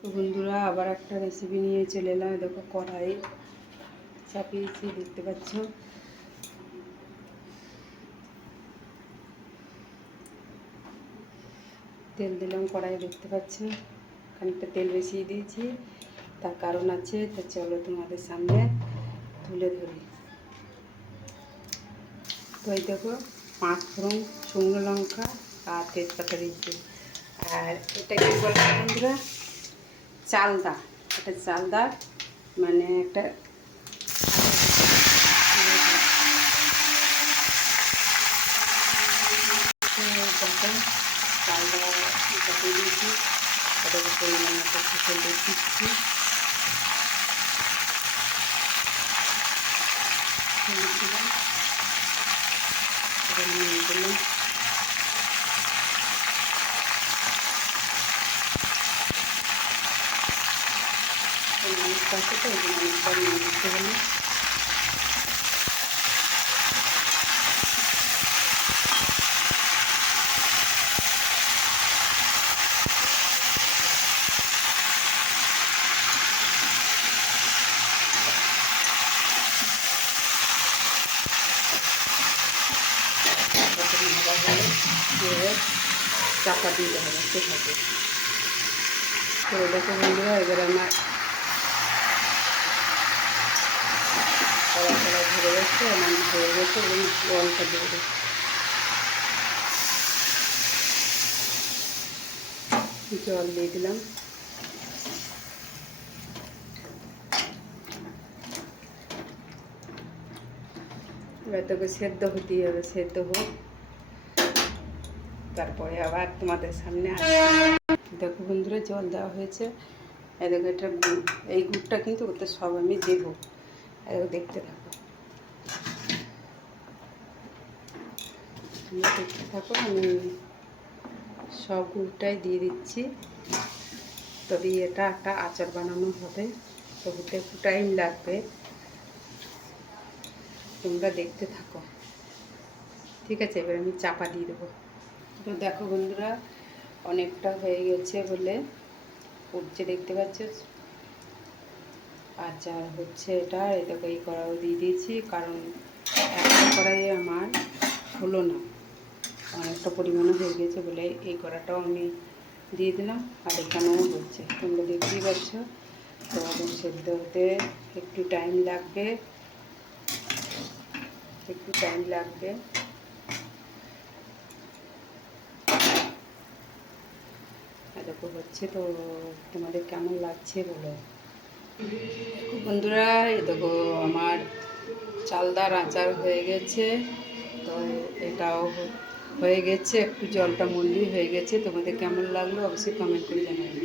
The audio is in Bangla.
তো বন্ধুরা আবার একটা রেসিপি নিয়ে চলে এলাম। দেখো কড়াই চাপিয়েছি, দেখতে পাচ্ছ। তেল দিলাম কড়াই, দেখতে পাচ্ছ খানিকটা তেল বেশি দিয়েছি, তার কারণ আছে। তো চলো তোমাদের সামনে তুলে ধরি। তো এই দেখো 5 ফোড়ন, শুকনো লঙ্কা আর তেজপাতা দিচ্ছি। আর এটা কি বলবো বন্ধুরা, চালদা। এটা চালদা মানে একটা চালদা দিয়ে দিয়েছি। এটাকে পরিমাণ মতো ফুটে দিচ্ছি। এটা নিয়ে দিলাম। মানুষটা আছে তো এই মানুষটা নিয়ে দিতে হলো। চাপা দিতে হবে সেটাকে। তো দেখো বন্ধুরা, এবার আমার কড়া ধরে গেছে, আমার হয়ে গেছে। এবং জলটা দেবো, জল দিয়ে দিলাম। এবার তোকে সেদ্ধ হতেই হবে, সেদ্ধ হোক, তারপরে আবার তোমাদের সামনে আসবে। দেখো বন্ধুরা, জল দেওয়া হয়েছে। এই দেখো এটা গুড়, এই গুড়টা কিন্তু ওতে সব আমি দেবো। দেখতে থাকো, তোমরা দেখতে থাকো। আমি সব গুড়টাই দিয়ে দিচ্ছি। তবে এটা একটা আচার বানানো হবে, তো হতে একটু টাইম লাগবে। তোমরা দেখতে থাকো, ঠিক আছে। এবার আমি চাপা দিয়ে দেবো। তো দেখো বন্ধুরা, অনেকটা হয়ে গেছে বলে উঠছে, দেখতে পাচ্ছ। আচার হচ্ছে এটা। এই দেখো এই কড়াও দিয়ে দিয়েছি, কারণ একটা কড়াইয়ে আমার হলো না, অনেকটা পরিমাণে হয়ে গেছে বলে এই কড়াটাও আমি দিয়ে দিলাম। আর এখানেও হচ্ছে, তোমরা দেখতেই পাচ্ছ। তো এখন সেদ্ধ হতে একটু টাইম লাগবে, একটু টাইম লাগবে। দেখো হচ্ছে, তো তোমাদের কেমন লাগছে বলো। বন্ধুরা, এই দেখো আমার চালদার আচার হয়ে গেছে। তো এটাও হয়ে গেছে, একটু জলটা মন্ডি হয়ে গেছে। তোমাদের কেমন লাগলো অবশ্যই কমেন্ট করে জানাবে।